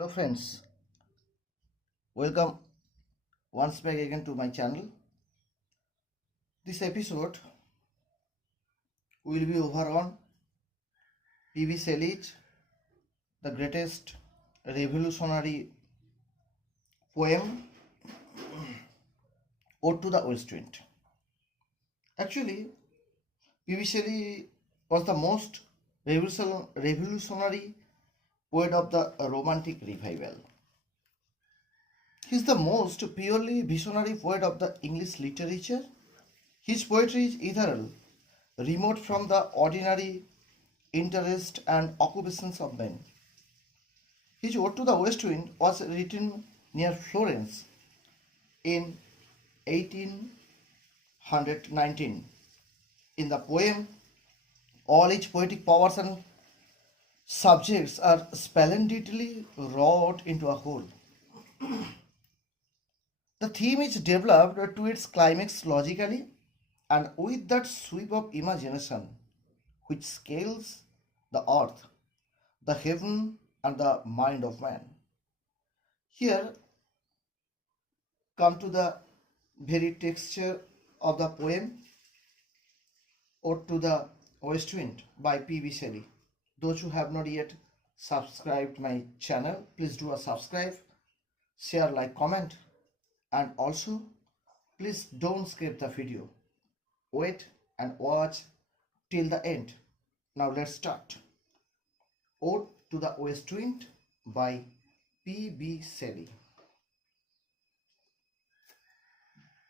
Hello friends, welcome once back again to my channel. This episode will be over on P.B. Shelley's The Greatest Revolutionary Poem, Ode to the West Wind. Actually, P.B. Shelley was the most revolutionary poet of the Romantic Revival. He is the most purely visionary poet of the English literature. His poetry is ethereal, remote from the ordinary interests and occupations of men. His Ode to the West Wind was written near Florence in 1819. In the poem, all its poetic powers and subjects are splendidly wrought into a whole. The theme is developed to its climax logically and with that sweep of imagination which scales the earth, the heaven, and the mind of man. Here come to the very texture of the poem Ode to the West Wind by P.B. Shelley. Those who have not yet subscribed my channel, please do a subscribe, share, like, comment, and also please don't skip the video. Wait and watch till the end. Now let's start. Ode to the West Wind by P.B. Shelley.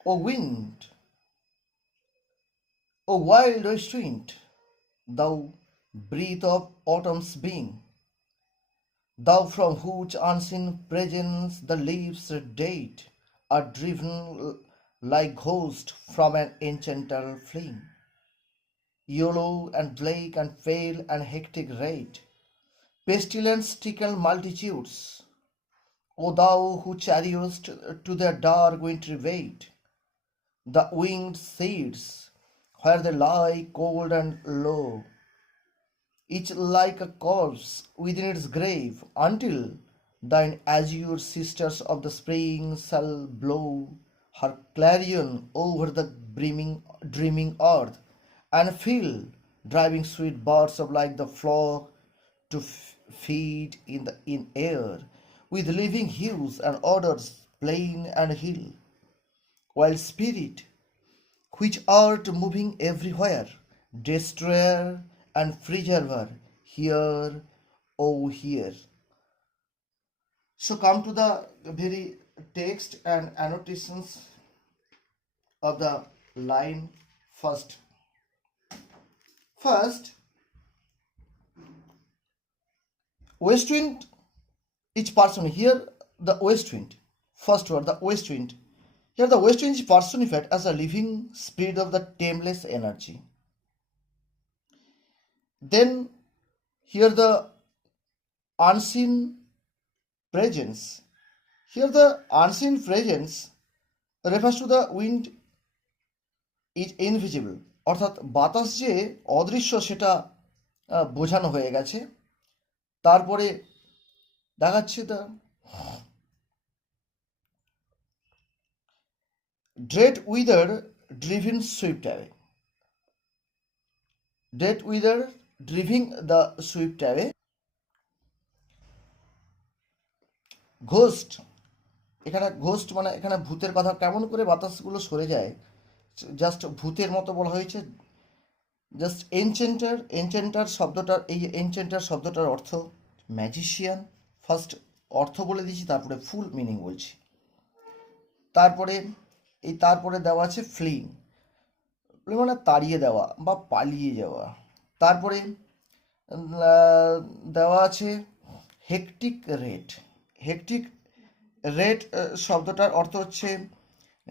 O wind, O wild west wind, thou breath of autumn's being, thou from whose unseen presence the leaves dead are driven like ghosts from an enchanter fleeing. Yellow and black and pale and hectic red, pestilence tickle multitudes. O thou who chariost to their dark wintry weight, the winged seeds, where they lie cold and low, each like a corpse within its grave, until thine azure sisters of the spring shall blow her clarion over the dreaming earth, and fill driving sweet birds of like the flock to feed in air, with living hues and odors plain and hill, while spirit which art moving everywhere, destroyer and preserver, here, oh here. So come to the very text and annotations of the line first. First, west wind, each person here, the west wind. First word, the west wind. Here the west wind is personified as a living spirit of the tameless energy. Then here the unseen presence. Here the unseen presence refers to the wind is invisible, অর্থাৎ বাতাস যে অদৃশ্য সেটা বোঝানো হয়ে গেছে। তারপরে দেখাচ্ছে the dread weather driven swift away. Dread weather driving the swift away. Ghost, এখানে ঘোস্ট মানে এখানে ভূতের কথা, কেমন করে বাতাসগুলো সরে যায়, জাস্ট ভূতের মতো বলা হয়েছে। জাস্ট এনচেন্টার শব্দটার, এই এনচেন্টার শব্দটার অর্থ ম্যাজিশিয়ান। ফার্স্ট অর্থ বলে দিয়েছি, তারপরে ফুল মিনিং বলছি। তারপরে দেওয়া আছে ফ্লিং, মানে তাড়িয়ে দেওয়া বা পালিয়ে যাওয়া। তারপরে দেওয়া আছে হেকটিক রেট। হেকটিক রেড শব্দটার অর্থ হচ্ছে,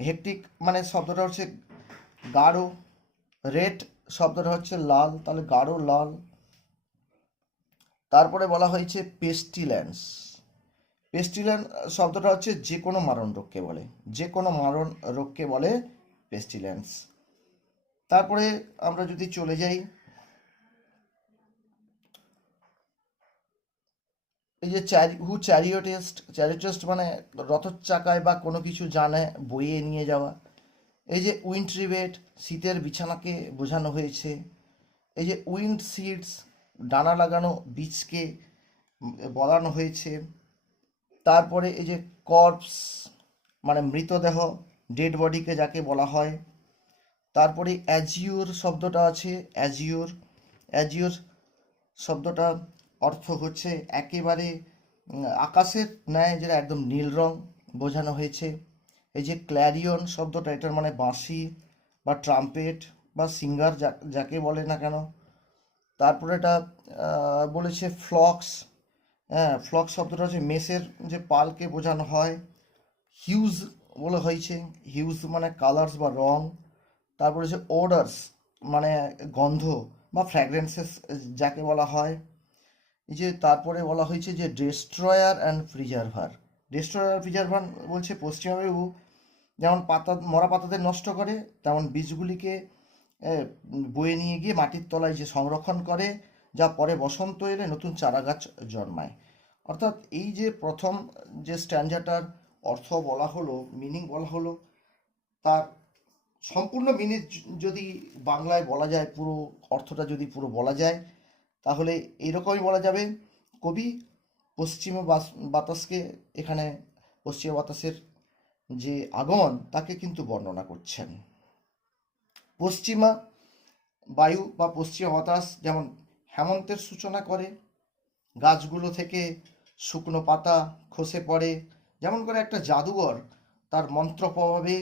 হেকটিক মানে শব্দটা হচ্ছে গাঢ়, রেড শব্দটা হচ্ছে লাল, তাহলে গাঢ় লাল। তারপরে বলা হয়েছে পেস্টিল্যান্স। পেস্টিল্যান্স শব্দটা হচ্ছে যে কোনো মারণ রোগকে বলে, যে কোনো মারণ রোগকে বলে পেস্টিল্যান্স। তারপরে আমরা যদি চলে যাই এই যে চ্যারিটেস্ট মানে রথের চাকায় বা কোনো কিছু জানে বইয়ে নিয়ে যাওয়া। এই যে উইন্ড রিবেট, শীতের বিছানাকে বোঝানো হয়েছে। এই যে উইন্ড সিডস, ডানা লাগানো বীজকে বলানো হয়েছে। তারপরে এই যে কর্পস মানে মৃতদেহ, ডেড বডিকে যাকে বলা হয়। তারপরে অ্যাজিওর শব্দটা আছে, অ্যাজিওর শব্দটা অর্থ হচ্ছে একেবারে আকাশের ন্যায়, যেটা একদম নীল রং বোঝানো হয়েছে। এই যে ক্ল্যারিয়ন শব্দটা, এটার মানে বাঁশি বা ট্রাম্পেট বা সিঙ্গার যাকে বলে না কেন। তারপরে এটা বলেছে ফ্লক্স। হ্যাঁ, ফ্লক্স শব্দটা হচ্ছে মেষের যে পালকে বোঝানো হয়। হিউজ বলা হয়েছে, হিউজ মানে কালার্স বা রং। তারপরে হচ্ছে ওডার্স মানে গন্ধ বা ফ্র্যাগ্রেন্সেস যাকে বলা হয়। এই যে তারপরে বলা হয়েছে যে destroyer and preserver. Destroyer preserver বলছে পশ্চিমবায়ু যেমন মরা পাতাদের নষ্ট করে, তেমন বীজগুলিকে বয়ে নিয়ে গিয়ে মাটির তলায় যে সংরক্ষণ করে, যা পরে বসন্ত এলে নতুন চারাগাছ জন্মায়। অর্থাৎ এই যে প্রথম যে স্ট্যান্ডাটার অর্থ বলা হলো, মিনিং বলা হলো, তার সম্পূর্ণ মিনিং যদি বাংলায় বলা যায়, পুরো অর্থটা যদি পুরো বলা যায়, তাহলে এইরকমই বলা যাবে, কবি পশ্চিমা বাতাসকে এখানে, পশ্চিমা বাতাসের যে আগমন তাকে কিন্তু বর্ণনা করছেন। পশ্চিমা বায়ু বা পশ্চিমা বাতাস যেমন হেমন্তের সূচনা করে, গাছগুলো থেকে শুকনো পাতা খসে পড়ে, যেমন করে একটা জাদুঘর তার মন্ত্র প্রভাবে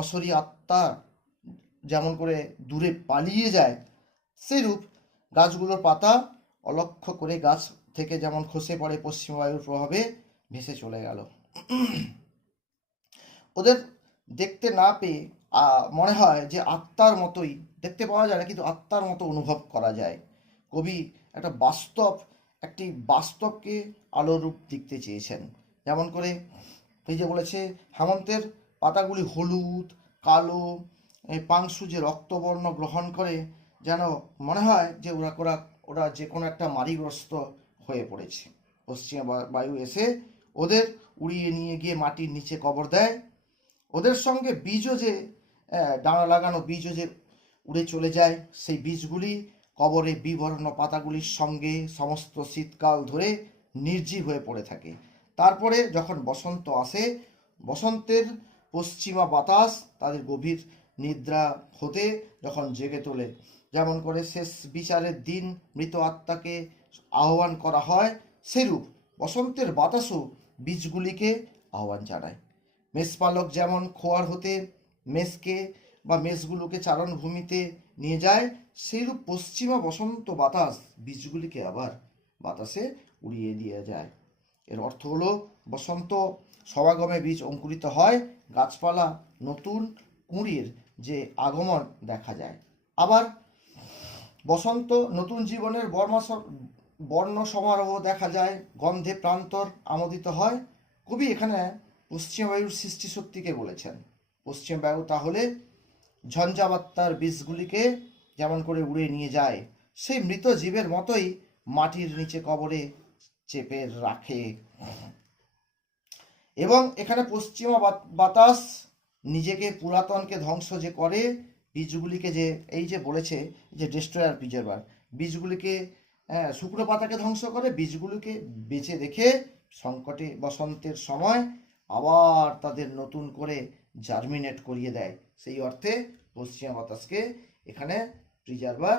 অশরী আত্মা যেমন করে দূরে পালিয়ে যায়, সেইরূপ গাছগুলোর পাতা অলক্ষ্য করে গাছ থেকে যেমন খসে পড়ে পশ্চিম বায়ুর প্রভাবে ভেসে চলে গেল। ওদের দেখতে না পেয়ে মনে হয় যে আত্মার মতোই, দেখতে পাওয়া যায় না কিন্তু আত্মার মতো অনুভব করা যায়। কবি একটা একটি বাস্তবকে আলোরূপ দেখতে চেয়েছেন। যেমন করে এই যে বলেছে, হেমন্তের পাতাগুলি হলুদ, কালো, পাংশু যে রক্তবর্ণ গ্রহণ করে, যেন মনে হয় যে ওরা যে কোনো একটা মারিগ্রস্ত হয়ে পড়েছে। পশ্চিমা বায়ু এসে ওদের উড়িয়ে নিয়ে গিয়ে মাটির নিচে কবর দেয়। ওদের সঙ্গে বীজও যে ডানা লাগানো বীজও যে উড়ে চলে যায়, সেই বীজগুলি কবরে বিবর্ণ পাতাগুলির সঙ্গে সমস্ত শীতকাল ধরে নির্জীব হয়ে পড়ে থাকে। তারপরে যখন বসন্ত আসে, বসন্তের পশ্চিমা বাতাস তাদের গভীর নিদ্রা হতে যখন জেগে তোলে, যেমন করে শেষ বিচারের দিন মৃত আত্মাকে আহ্বান করা হয়, সেরূপ বসন্তের বাতাসও বীজগুলিকে আহ্বান জানায়। মেষপালক যেমন খোয়ার হতে মেষকে বা মেষগুলোকে চারণভূমিতে নিয়ে যায়, সেইরূপ পশ্চিমা বসন্ত বাতাস বীজগুলিকে আবার বাতাসে উড়িয়ে দিয়ে যায়। এর অর্থ হলো বসন্ত সমাগমে বীজ অঙ্কুরিত হয়, গাছপালা নতুন কুঁড়ির যে আগমন দেখা যায়। আবার বসন্ত নতুন জীবনের বর্ণ সমারোহ দেখা যায়, গন্ধে প্রান্তর আমোদিত হয়। কবি এখানে পশ্চিম বায়ুর সৃষ্টি শক্তিকে বলেছেন। পশ্চিম বায়ু তাহলে ঝঞ্ঝাবাত্তার বীজগুলিকে যেমন করে উড়ে নিয়ে যায়, সেই মৃত জীবের মতোই মাটির নিচে কবরে চেপে রাখে। এবং এখানে পশ্চিমা বাতাস নিজেকে পুরাতনকে ধ্বংস যে করে, বীজগুলিকে যে এই যে বলেছে যে ডেস্ট্রয়ার প্রিজার্ভার, বীজগুলিকে শুকনো পাতাকে ধ্বংস করে, বীজগুলিকে বেঁচে রেখে সংকটে বসন্তের সময় আবার তাদের নতুন করে জার্মিনেট করিয়ে দেয়। সেই অর্থে পশ্চিমা বাতাসকে এখানে প্রিজার্ভার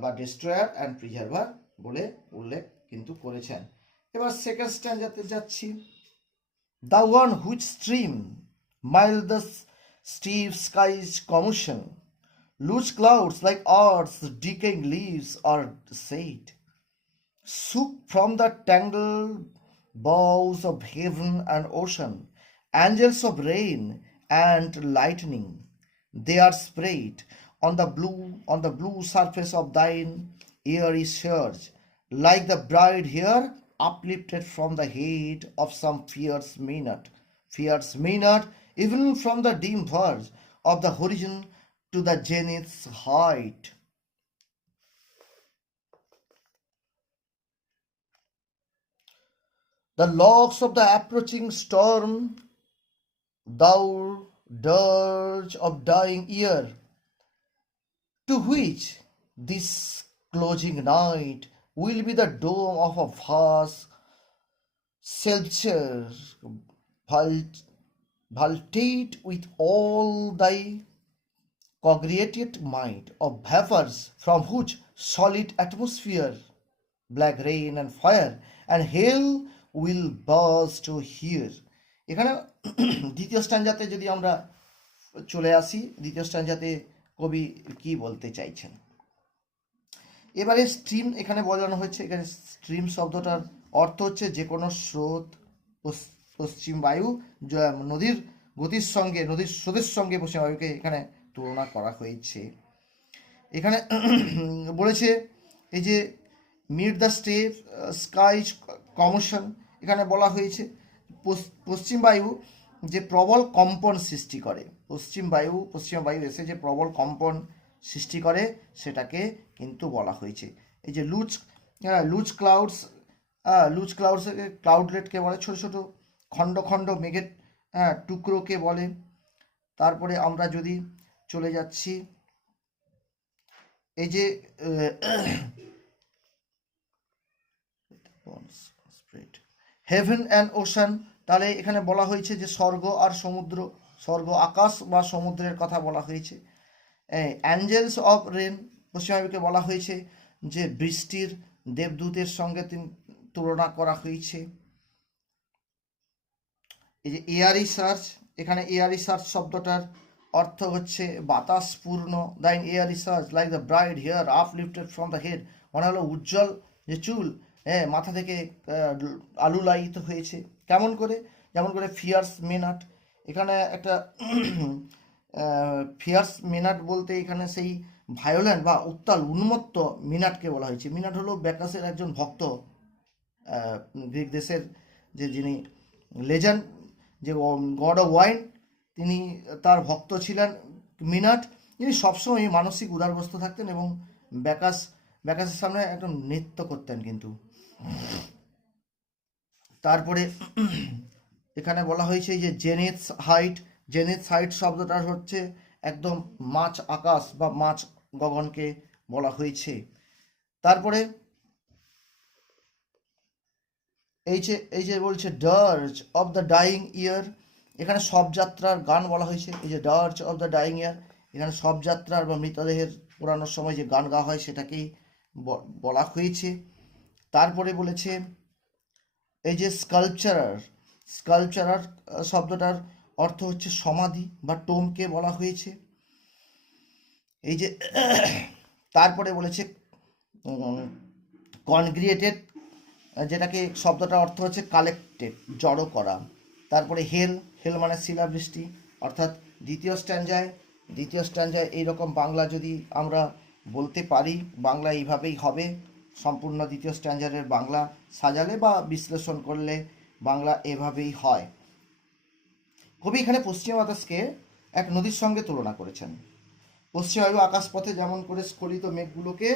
বা ডেস্ট্রয়ার অ্যান্ড প্রিজার্ভার বলে উল্লেখ কিন্তু করেছেন। এবার সেকেন্ড স্ট্যান্ডাতে যাচ্ছি। The one which stream, mild the steep sky's commotion, loose clouds like earth's decaying leaves are said, shook from the tangled boughs of heaven and ocean, angels of rain and lightning, they are sprayed on the blue surface of thine airy surge, like the bride here uplifted from the head of some fierce minute, even from the dim verge of the horizon to the zenith's height. The logs of the approaching storm, thou dirge of dying year, to which this closing night will be the dome of a vast sculpture, vaulted with all thy congregated might of vapors from which solid atmosphere, black rain and fire and hail will burst to here. এখানে দ্বিতীয় স্ট্যাঞ্জাতে যদি আমরা চলে আসি, দ্বিতীয় স্ট্যাঞ্জাতে কবি কি বলতে চাইছেন। এবারে স্ট্রিম এখানে বোঝানো হয়েছে, এখানে স্ট্রিম শব্দটার অর্থ হচ্ছে যে কোনো স্রোত, পশ্চিম বায়ু, নদীর গতির সঙ্গে, নদীর স্রোতের সঙ্গে পশ্চিম বায়ুকে এখানে তুলনা করা হয়েছে। এখানে বলেছে এই যে mid the step sky commotion, এখানে বলা হয়েছে পশ্চিম বায়ু যে প্রবল কম্পন সৃষ্টি করে, পশ্চিম বায়ু এসে যে প্রবল কম্পন সৃষ্টি করে সেটাকে কিন্তু বলা হয়েছে। এই যে লুজ ক্লাউডস ক্লাউডলেটকে বলে, ছোট ছোট খণ্ড খণ্ড মেঘের টুকরোকে বলে। তারপরে আমরা যদি চলে যাচ্ছি এই যে হেভেন অ্যান্ড ওশান, তাহলে এখানে বলা হয়েছে যে স্বর্গ আর সমুদ্র, স্বর্গ আকাশ বা সমুদ্রের কথা বলা হয়েছে। অ্যাঞ্জেলস অফ রেন, পশ্চিমবায়ুকে বলা হয়েছে যে বৃষ্টির দেবদূতের সঙ্গে তুলনা করা হয়েছে। এই যে এয়ারি সার্চ, এখানে এয়ারি সার্চ শব্দটার অর্থ হচ্ছে বাতাসপূর্ণ। Thine airy surge like the bright hair uplifted from the head, মানে হলো উজ্জ্বল যে চুল মাথা থেকে আলুলায়িত হয়েছে। কেমন করে? যেমন করে ফিয়ার্স মেনাট, এখানে একটা ফিয়ার্স মেনাট বলতে এখানে সেই ভায়োলেন্ট বা উত্তাল উন্মত্ত মিনাটকে বলা হয়েছে। মিনাট হলো ব্যাকাসের একজন ভক্ত, গ্রিক দেশের যে যিনি লেজেন্ড, যে গড অফ ওয়াইন, তিনি তার ভক্ত ছিলেন মিনাট, যিনি সবসময় মানসিক উদারগ্রস্ত থাকতেন এবং ব্যাকাসের সামনে একদম নৃত্য করতেন কিন্তু। তারপরে এখানে বলা হয়েছে যে জেনিথ হাইট শব্দটার হচ্ছে একদম মাঝ আকাশ বা মাঝ গগনকে বলা হয়েছে। তারপরে এই যে বলছে ডার্জ অফ দ্য ডাইং ইয়ার, এখানে শবযাত্রার গান বলা হয়েছে। এই যে ডার্জ অফ দ্য ডাইং ইয়ার, এখানে শবযাত্রার বা মৃতদেহের পোড়ানোর সময় যে গান গাওয়া হয় সেটাকেই বলা হয়েছে। তারপরে বলেছে এই যে স্কাল্পচারার শব্দটার অর্থ হচ্ছে সমাধি বা টোমকে বলা হয়েছে। এই যে তারপরে বলেছে কনগ্রিয়েটেড, যেটাকে শব্দটার অর্থ হচ্ছে কালেক্টেড, জড়ো করা। তারপরে হেল মানে শিলাবৃষ্টি, অর্থাৎ দ্বিতীয় স্ট্যাঞ্জায় এইরকম বাংলা যদি আমরা বলতে পারি, বাংলা এইভাবেই হবে। সম্পূর্ণ দ্বিতীয় স্ট্যাঞ্জারের বাংলা সাজালে বা বিশ্লেষণ করলে বাংলা এভাবেই হয়। কবি এখানে পশ্চিম বাতাসকে এক নদীর সঙ্গে তুলনা করেছেন। পশ্চিম বায়ু আকাশপথে যেমন করে স্খলিত মেঘগুলোকে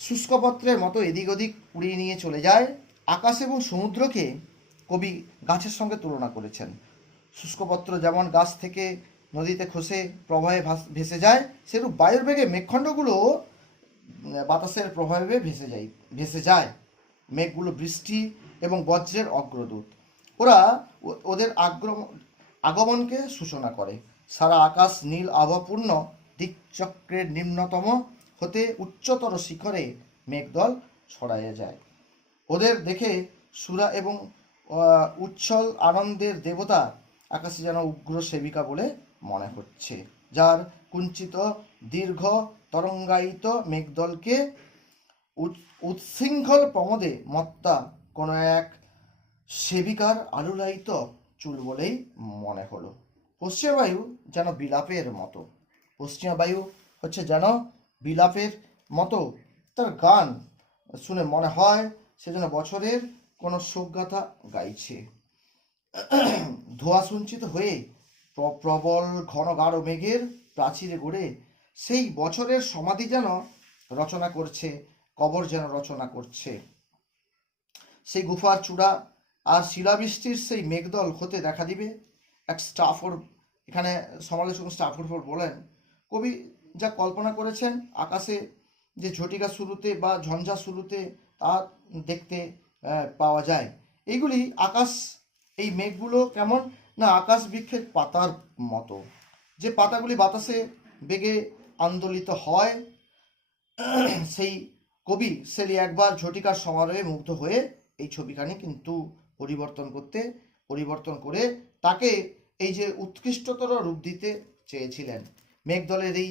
শুষ্কপত্রের মতো এদিক ওদিক উড়িয়ে নিয়ে চলে যায়, আকাশ এবং সমুদ্রকে কবি গাছের সঙ্গে তুলনা করেছেন। শুষ্কপত্র যেমন গাছ থেকে নদীতে খসে প্রবাহে ভেসে যায়, সেরূপ বায়ুর বেগে মেঘখণ্ডগুলো বাতাসের প্রভাবে ভেসে যায়। মেঘগুলো বৃষ্টি এবং বজ্রের অগ্রদূত, ওরা ওদের আগমনকে সূচনা করে। সারা আকাশ নীল আবহাপূর্ণ দিকচক্রের নিম্নতম হতে উচ্চতর শিখরে মেঘদল ছড়াইয়া যায়। ওদের দেখে সুরা এবং উচ্ছল আনন্দের দেবতা আকাশে যেন উগ্র সেবিকা বলে মনে হচ্ছে, যার কুঞ্চিত দীর্ঘ তরঙ্গায়িত মেঘদলকে উচ্ছৃঙ্খল প্রমোদে মত্তা কোনো এক সেবিকার আলুলায়িত চুল বলেই মনে হলো। পশ্চিমা বায়ু যেন বিলাপের মতো, পশ্চিমা বায়ু হচ্ছে যেন বিলাপের মতো, তার গান শুনে মনে হয় সে যেন বছরের কোনো শোকগাথা গাইছে। ধোঁয়া সঞ্চিত হয়ে প্রবল ঘন গাঢ় মেঘের প্রাচীরে গড়ে সেই বছরের সমাধি যেন রচনা করছে, কবর যেন রচনা করছে। সেই গুফার চূড়া আর শিলাবৃষ্টির সেই মেঘদল হতে দেখা দিবে এক স্টাফোর্ড। এখানে সমালোচক স্টাফোর্ড বলেন, কবি যা কল্পনা করেছেন আকাশে যে ঝটিকা শুরুতে বা ঝঞ্ঝা শুরুতে তা দেখতে পাওয়া যায়। এইগুলি আকাশ, এই মেঘগুলো কেমন না আকাশ বৃক্ষের পাতার মতো, যে পাতাগুলি বাতাসে বেগে আন্দোলিত হয়। সেই কবি সেলি একবার ঝটিকার সমারোহে মুগ্ধ হয়ে এই ছবিখানি কিন্তু পরিবর্তন করে তাকে এই যে উৎকৃষ্টতর রূপ দিতে চেয়েছিলেন। মেঘদলের এই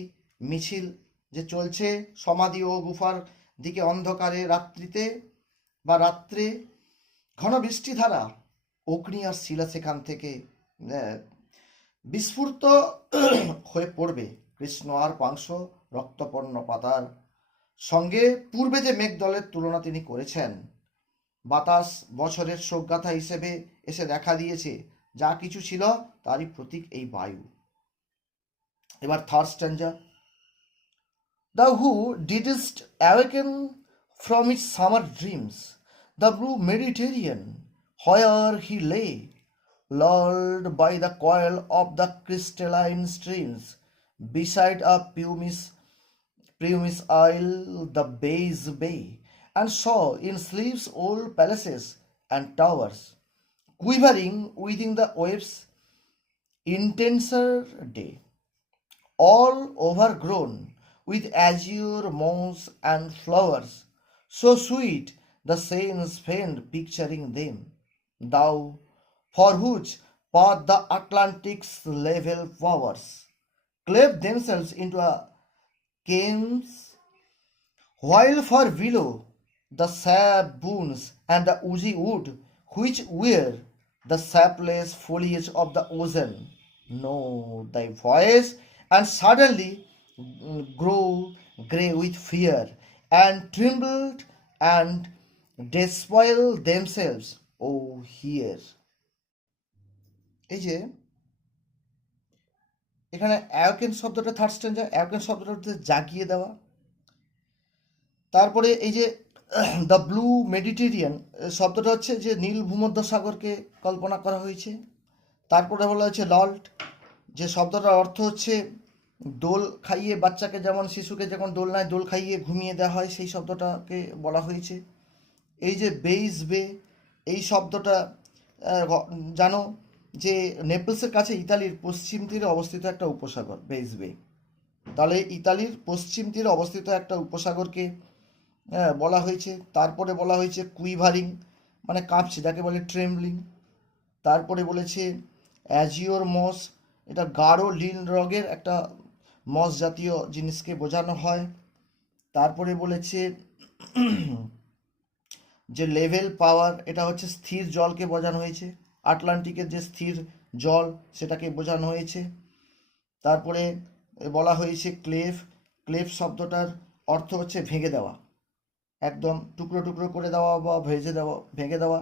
মিছিল যে চলছে সমাধি ও গুফার দিকে অন্ধকারে রাত্রে ঘন বৃষ্টিধারা অগ্নি আর শিলা সেখান থেকে বিস্ফুরিত হয়ে পড়বে কৃষ্ণ আর পাংশ রক্তপর্ণ পাতার সঙ্গে। পূর্বে যে মেঘদলের তুলনা তিনি করেছেন, বাতাস বছরের শোকগাথা হিসেবে এসে দেখা দিয়েছে, যা কিছু ছিল তারই প্রতীক এই বায়ু। এবার third স্ট্যাঞ্জা। Thou who didst awaken from his summer dreams the blue Mediterranean, where he lay, lulled by the coil of the crystalline streams, beside a pumice isle, the Bays Bay, and saw in sleep's old palaces and towers, quivering within the waves' intenser day, all overgrown with azure moss and flowers, so sweet the saints faint picturing them. Thou, for whose path the Atlantic's level powers cleft themselves into a cames, while far below the sap boons and the oozy wood which wear the sapless foliage of the ocean know thy voice, and suddenly grow grey with fear, and trembled and despoil themselves. Oh, hear! এই যে এখানে awaken শব্দটা third স্ট্যাঞ্জা, awaken শব্দটা হচ্ছে জাগিয়ে দেওয়া। তারপরে এই যে দ্য ব্লু মেডিটেরিয়ান শব্দটা হচ্ছে যে নীল ভূমধ্য সাগরকে কল্পনা করা হয়েছে। তারপরে বলা হচ্ছে লল্ট, যে শব্দটার অর্থ হচ্ছে দোল খাইয়ে, বাচ্চাকে যেমন শিশুকে যখন দোলনায় দোল খাইয়ে ঘুমিয়ে দেওয়া হয় সেই শব্দটাকে বলা হয়েছে। এই যে বেইস বে, এই শব্দটা জানো যে নেপলসের কাছে ইতালির পশ্চিম তীরে অবস্থিত একটা উপসাগর বেইস বে। তাহলে ইতালির পশ্চিম তীরে অবস্থিত একটা উপসাগরকে বলা হয়েছে। তারপরে বলা হয়েছে কুইভারিং, মানে কাঁপছে, যাকে বলে ট্রেমলিং। তারপরে বলেছে অ্যাজিওর মস, এটা গাঢ় নীল রঙের একটা মস জাতীয় জিনিসকে বোঝানো হয়। তারপরে বলেছে যে লেভেল পাওয়ার, এটা হচ্ছে স্থির জলকে বোঝানো হয়েছে, আটলান্টিকের যে স্থির জল সেটাকে বোঝানো হয়েছে। তারপরে বলা হয়েছে ক্লেফ শব্দটার অর্থ হচ্ছে ভেঙে দেওয়া, একদম টুকরো টুকরো করে দেওয়া বা ভেঙে দেওয়া।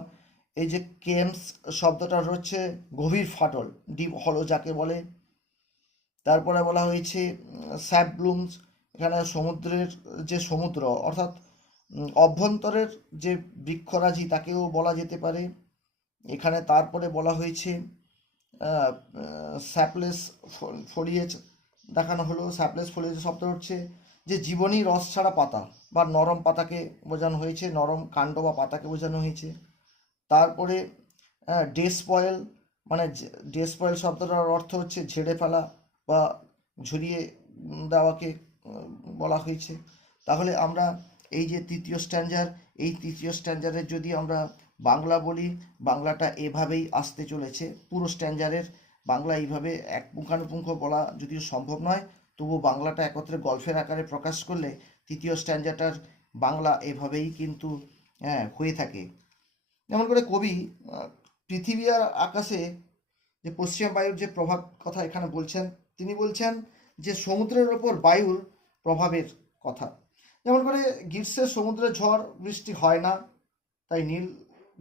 এই যে কেমস শব্দটার হচ্ছে গভীর ফাটল, ডিপ হলো যাকে বলে। তারপরে বলা হয়েছে স্যাপ ব্লুমস, এখানে সমুদ্রের যে সমুদ্র অর্থাৎ অভ্যন্তরের যে বৃক্ষরাজি তাকেও বলা যেতে পারে এখানে। তারপরে বলা হয়েছে স্যাপলেস ফলিয়েজ দেখানো হলো। স্যাপলেস ফলিয়েজ শব্দ হচ্ছে যে জীবনী রস ছাড়া পাতা বা নরম পাতাকে বোঝানো হয়েছে, নরম কাণ্ড বা পাতাকে বোঝানো হয়েছে। তারপরে ডেস্পয়েল, মানে ডেস্পয়েল শব্দটার অর্থ হচ্ছে ঝেড়ে ফেলা বা ঝরিয়ে দেওয়াকে বলা হয়েছে। তাহলে আমরা এই যে তৃতীয় স্ট্যাঞ্জার, এই তৃতীয় স্ট্যাঞ্জারের যদি আমরা বাংলা বলি, বাংলাটা এভাবেই আসতে চলেছে। পুরো স্ট্যাঞ্জারের বাংলা এইভাবে এক পুঙ্খানুপুঙ্খ বলা যদিও সম্ভব নয়, তবু বাংলাটা একত্রে গল্পের আকারে প্রকাশ করলে তৃতীয় স্ট্যাঞ্জারটার বাংলা এভাবেই কিন্তু হয়ে থাকে। যেমন করে কবি পৃথিবী আর আকাশে যে পশ্চিম বায়ুর যে প্রভাব কথা এখানে বলছেন, তিনি বলছেন যে সমুদ্রের ওপর বায়ুর প্রভাবের কথা। যেমন করে গ্রীষ্মের সমুদ্রে ঝড় বৃষ্টি হয় না, তাই নীল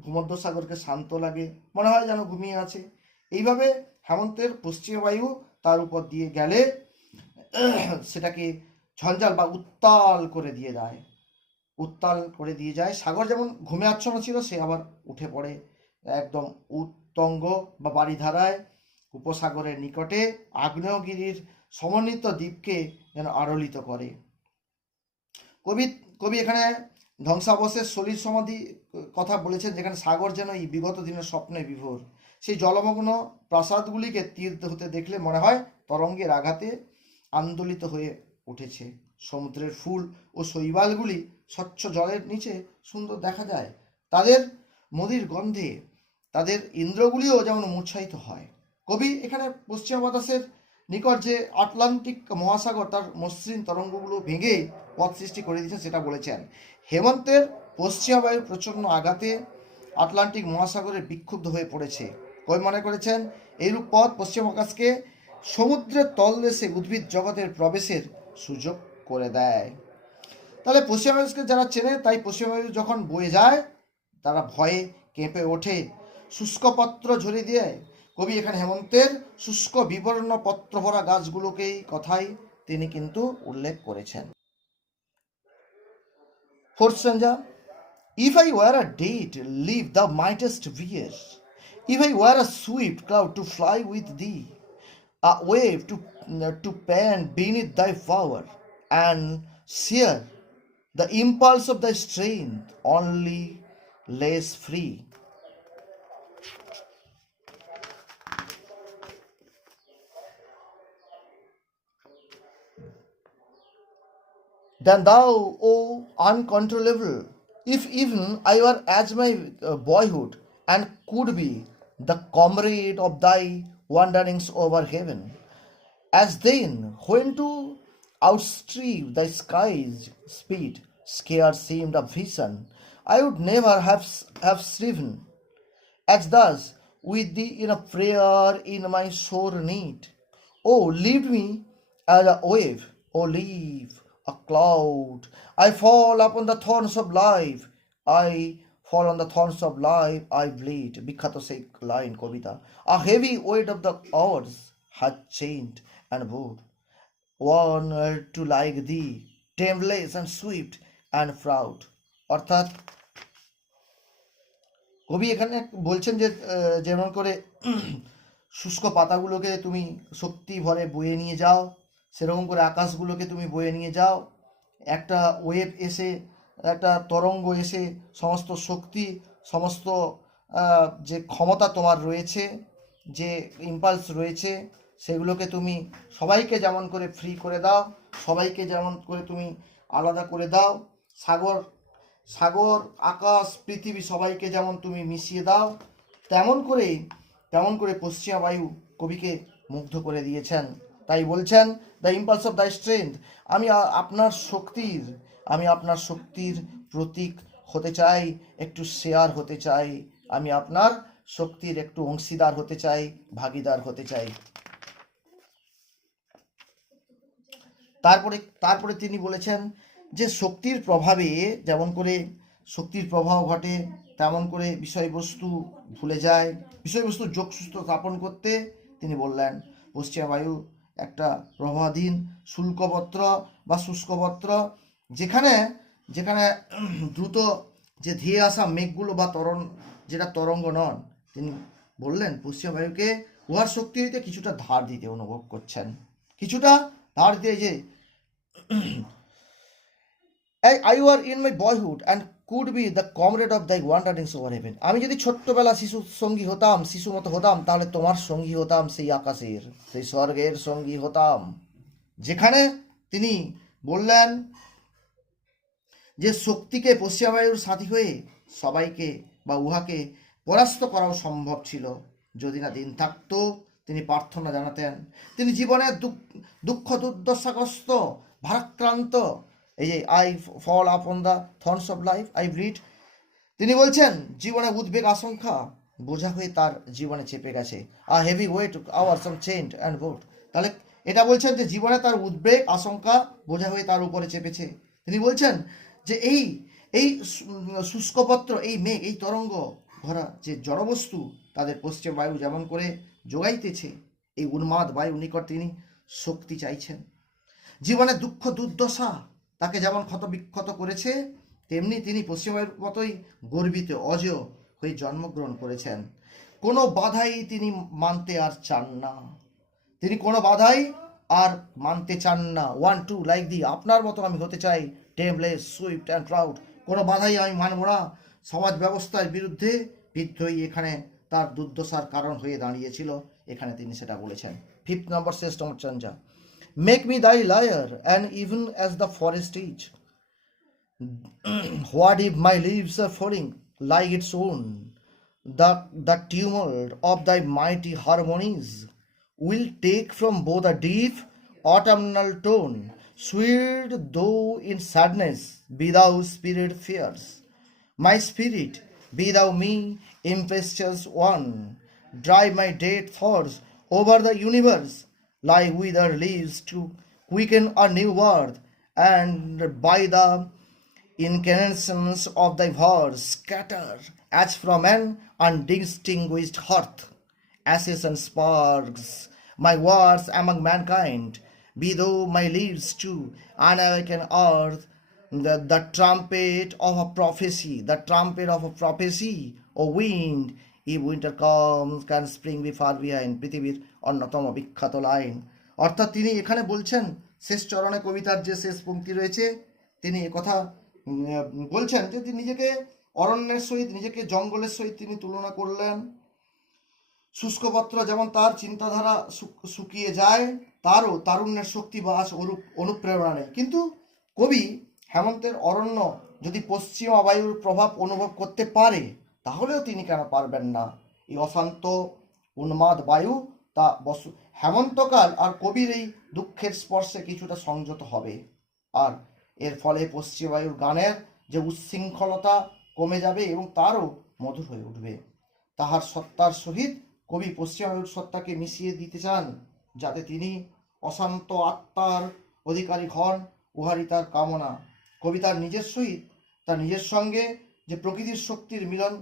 ভূমধ্যসাগরকে শান্ত লাগে, মনে হয় যেন ঘুমিয়ে আছে। এইভাবে হেমন্তের পশ্চিম বায়ু তার উপর দিয়ে গেলে সেটাকে ঝঞ্ঝাল বা উত্তাল করে দিয়ে দেয়। উত্তাল করে দিয়ে যায়। সাগর যেমন ঘুমে আচ্ছন্ন ছিল, সে আবার উঠে পড়ে একদম উত্তঙ্গ বা বারিধারায় উপসাগরের নিকটে আগ্নেয়গিরির সমন্বিত দ্বীপকে যেন আলোড়িত করে। কবি কবি এখানে ধ্বংসাবশেষ সলিল সমাধি কথা বলেছেন, যেখানে সাগর যেন এই বিগত দিনের স্বপ্নে বিভোর। সেই জলমগ্ন প্রাসাদগুলিকে তীর হতে দেখলে মনে হয় তরঙ্গের আঘাতে আন্দোলিত হয়ে উঠেছে। সমুদ্রের ফুল ও শৈবালগুলি স্বচ্ছ জলের নিচে সুন্দর দেখা যায়, তাদের মদির গন্ধে তাদের ইন্দ্রগুলিও যেমন উৎসাহিত হয়। কবি এখানে পশ্চিমা বাতাসের নিকট যে আটলান্টিক মহাসাগর তার মসৃণ তরঙ্গগুলো ভেঙে পথ সৃষ্টি করে দিয়েছেন সেটা বলেছেন। হেমন্তের পশ্চিমা বায়ুর প্রচণ্ড আঘাতে আটলান্টিক মহাসাগরের বিক্ষুব্ধ হয়ে পড়েছে। কবি মনে করেছেন এইরূপ পথ পশ্চিম আকাশকে সমুদ্রের তলদেশে উদ্ভিদ জগতের প্রবেশের সুযোগ করে দেয়। তাহলে পশ্চিম আকাশকে যারা চেনে, তাই পশ্চিম বায়ু যখন বয়ে যায় তারা ভয়ে কেঁপে ওঠে, শুষ্ক পত্র ঝরিয়ে দেয়। কবি এখানে হেমন্তের শুষ্ক বিবর্ণ পত্র ভরা গাছগুলোকেই কথাই তিনি কিন্তু উল্লেখ করেছেন। Fourth stanza. If I were a day to live thou mightest veer, if I were a swift cloud to fly with thee, a wave to pan beneath thy power, and share the impulse of thy strength only less free. Than thou, O uncontrollable, if even I were as my boyhood, and could be the comrade of thy wanderings over heaven, as then, when to outstrip thy sky's speed scarce seemed a vision, I would never have striven, as thus with thee in a prayer in my sore need. Oh, leave me as a wave, oh, leave a cloud. I fall upon the thorns of life, I fall on the thorns of life, I bleed. বিখ্যাত সেই line কবিতা। A heavy weight of the hours hath chained and bowed one to like thee, tameless and swift and proud. অর্থাৎ কবি এখানে বলছেন যে যেমন করে শুষ্ক পাতাগুলোকে তুমি শক্তি ভরে বয়ে নিয়ে যাও, সেরকম করে আকাশগুলোকে তুমি বয়ে নিয়ে যাও। একটা ওয়েভ এসে, একটা তরঙ্গ এসে সমস্ত শক্তি, সমস্ত যে ক্ষমতা তোমার রয়েছে, যে ইম্পালস রয়েছে, সেগুলোকে তুমি সবাইকে যেমন করে ফ্রি করে দাও, সবাইকে যেমন করে তুমি আলাদা করে দাও। সাগর সাগর আকাশ পৃথিবী সবাইকে যেমন তুমি মিশিয়ে দাও, তেমন করে পশ্চিমা বায়ু কবিকে মুগ্ধ করে দিয়েছেন। তাই বলছেন, the impulse of the strength, আমি আপনার শক্তির প্রতীক হতে চাই, একটু শেয়ার হতে চাই, আমি আপনার শক্তির একটু অংশীদার হতে চাই, ভাগিদার হতে চাই। তারপরে তিনি বলেছেন যে শক্তির প্রভাবে যেমন করে শক্তির প্রভাব ঘটে, তেমন করে বিষয়বস্তু ভুলে যায়। বিষয়বস্তু যোগসূত্র স্থাপন করতে তিনি বললেন পশ্চিমা বায়ু একটা প্রবাহাধীন শুল্কপত্র বা শুষ্কপত্র, যেখানে দ্রুত যে ধেয়ে আসা মেঘগুলো বা যেটা তরঙ্গ নন, তিনি বললেন পশ্চিমা বায়ুকে উহার শক্তি হইতে কিছুটা ধার দিতে অনুভব করছেন, কিছুটা ধার দিতে। যে I were in my boyhood and could be the comrade of thy wanderings over heaven. আমি যদি ছোট্টবেলা শিশুর সঙ্গী হতাম, শিশু মতো হতাম, তাহলে তোমার সঙ্গী হতাম, সেই আকাশের, সেই স্বর্গের সঙ্গী হতাম। যেখানে তিনি বললেন যে শক্তিকে পশ্চিমা বায়ুর সাথী হয়ে সবাইকে বা উহাকে পরাস্ত করাও সম্ভব ছিল, যদি না দিন থাকতো। তিনি প্রার্থনা জানাতেন, তিনি জীবনের দুঃখ দুর্দশাগ্রস্ত, ভারাক্রান্ত, এই যে I fall upon the thorns of life, I bleed, তিনি বলছেন জীবনে উদ্বেগ আশঙ্কা বোঝা হয়ে তার জীবনে চেপে গেছে। A heavy weight hours has chained and bowed. তাহলে এটা বলছেন যে জীবনে তার উদ্বেগ আশঙ্কা বোঝা হয়ে তার উপরে চেপেছে। তিনি বলছেন যে এই শুষ্কপত্র, এই মেঘ, এই তরঙ্গ ভরা যে জড়বস্তু, তাদের পশ্চিম বায়ু যেমন করে যোগাইতেছে, এই উন্মাদ বায়ু নিকট তিনি শক্তি চাইছেন। জীবনে দুঃখ দুর্দশা তাকে যেমন ক্ষত বিক্ষত করেছে, তেমনি তিনি পশ্চিমবঙ্গের মতোই গর্বিত অজেয় হয়ে জন্মগ্রহণ করেছেন। কোনো বাধাই তিনি মানতে আর চান না, তিনি কোনো বাধাই আর মানতে চান না। 1 2 লাইক দি আপনার মতো আমি হতে চাই, টেমলেস সুইফট অ্যান্ড প্রাউড। কোনো বাধাই আমি মানব না। সমাজ ব্যবস্থার বিরুদ্ধে বিদ্রোহী এখানে তার দুর্দশার কারণ হয়ে দাঁড়িয়েছিল, এখানে তিনি সেটা বলেছেন। 5 নম্বর শেষ চঞ্চা, মেক মি দাই liar and even as the forest is, what if my leaves are falling like its own? The tumult of thy mighty harmonies will take from both a deep autumnal tone. Sweet though in sadness, be thou spirit fierce. My spirit, be thou me, impetuous one. Drive my dead thoughts over the universe like withered leaves to quicken a new birth, and by the incarnations of thy words scatter as from an undistinguished hearth ashes and sparks my words among mankind. Be thou my leaves to unawaken earth, the trumpet of a prophecy, the trumpet of a prophecy, O wind, if winter comes can spring be far behind. পৃথিবীর অন্যতম বিখ্যাত line. অর্থাৎ তিনি এখানে বলছেন, শেষ চরণে কবিতার যে শেষ পংক্তি রয়েছে, তিনি কথা বলছেন যে তিনি নিজেকে অরণ্যের সহিত, নিজেকে জঙ্গলের সহিত তিনি তুলনা করলেন। শুষ্কপত্র যেমন তার চিন্তাধারা শুকিয়ে যায়, তারও তারুণ্যের শক্তি বা অনুপ্রেরণা নেই। কিন্তু কবি হেমন্তের অরণ্য যদি পশ্চিমা বায়ুর প্রভাব অনুভব করতে পারে, তাহলেও তিনি কেন পারবেন না? এই অশান্ত উন্মাদ বায়ু তা হেমন্তকাল আর কবির এই দুঃখের স্পর্শে কিছুটা সংযত হবে, আর এর ফলে পশ্চিম বায়ুর গানের যে উচ্ছৃঙ্খলতা কমে যাবে এবং তারও মধুর হয়ে উঠবে। তাহার সত্তার সহিত কবি পশ্চিম বায়ুর সত্তাকে মিশিয়ে দিতে চান, যাতে তিনি অশান্ত আত্মার অধিকারী হন। উহারই তার কামনা। কবি তার নিজের সহিত, তার নিজের সঙ্গে যে প্রকৃতির শক্তির মিলন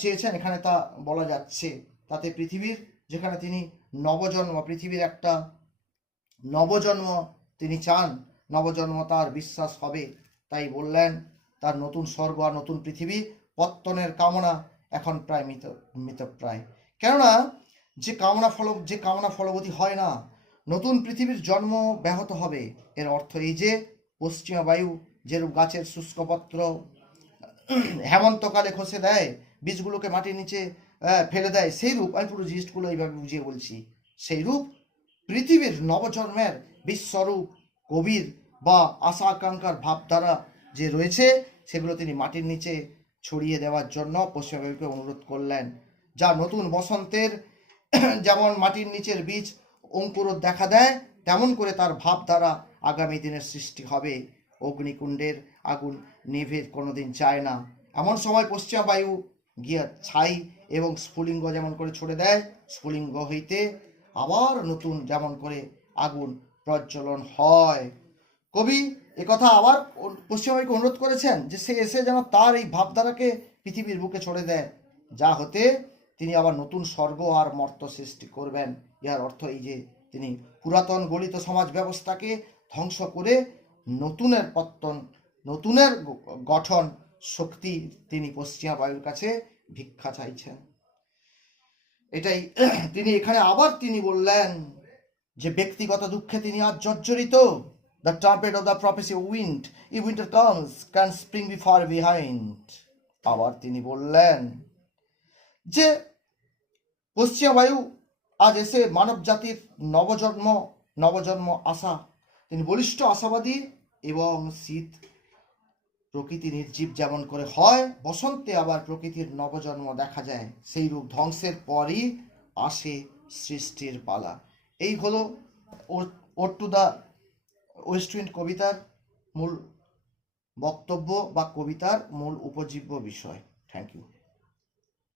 চেয়েছেন, এখানে তা বলা যাচ্ছে। তাতে পৃথিবীর, যেখানে তিনি নবজন্ম, পৃথিবীর একটা নবজন্ম তিনি চান, নবজন্ম তার বিশ্বাস হবে, তাই বললেন তার নতুন স্বর্গ আর নতুন পৃথিবী পত্তনের কামনা এখন প্রায় মৃতপ্রায়। কেননা যে কামনা ফলবতী হয় না, নতুন পৃথিবীর জন্ম ব্যাহত হবে। এর অর্থ এই যে পশ্চিমা বায়ু যেরূপ গাছের শুষ্কপত্র হেমন্তকালে খসে দেয়, বীজগুলোকে মাটির নিচে ফেলে দেয়, সেই রূপ, আমি পুরো জিনিসগুলো এইভাবে বুঝিয়ে বলছি, সেই রূপ পৃথিবীর নবজন্মের বিশ্বরূপ কবির বা আশা আকাঙ্ক্ষার ভাবধারা যে রয়েছে, সেগুলো তিনি মাটির নিচে ছড়িয়ে দেওয়ার জন্য পশ্চিমবঙ্গকে অনুরোধ করলেন। যা নতুন বসন্তের যেমন মাটির নিচের বীজ অঙ্কুর দেখা দেয়, তেমন করে তার ভাবধারা আগামী দিনের সৃষ্টি হবে। অগ্নিকুণ্ডের আগুন নেভে কোনোদিন চায় না, এমন সময় পশ্চিমা বায়ু গিয়ে ছাই এবং স্ফুলিঙ্গ যেমন করে ছড়ে দেয়, স্ফুলিঙ্গ হইতে আবার নতুন যেমন করে আগুন প্রজ্বলন হয়। কবি একথা আবার পশ্চিমবঙ্গকে অনুরোধ করেছেন যে সে এসে যেন তার এই ভাবধারাকে পৃথিবীর বুকে ছড়ে দেয়, যা হতে তিনি আবার নতুন স্বর্গ আর মর্ত সৃষ্টি করবেন। ইহার অর্থ এই যে তিনি পুরাতন গলিত সমাজ ব্যবস্থাকে ধ্বংস করে নতুনের পত্তন, নতুনের গঠন শক্তি তিনি পশ্চিমা বায়ুর কাছে ভিক্ষা চাইছেন। এটাই তিনি এখানে আবার তিনি বললেন যে ব্যক্তিগত দুঃখে তিনি আজ জর্জরিত। The trumpet of the prophecy of wind, if winter comes, can spring be far behind. আবার তিনি বললেন যে পশ্চিমা বায়ু আজ এসে মানব জাতির নবজন্ম আশা, তিনি বলিষ্ঠ আশাবাদী। এবং শীত প্রকৃতি নির্জীব যেমন করে হয়, বসন্তে আবার প্রকৃতির নবজন্ম দেখা যায়, সেই রূপ ধ্বংসের পরই আসে সৃষ্টির পালা। এই হলো ode to the west wind কবিতার মূল বক্তব্য বা কবিতার মূল উপজীব্য বিষয়। Thank you.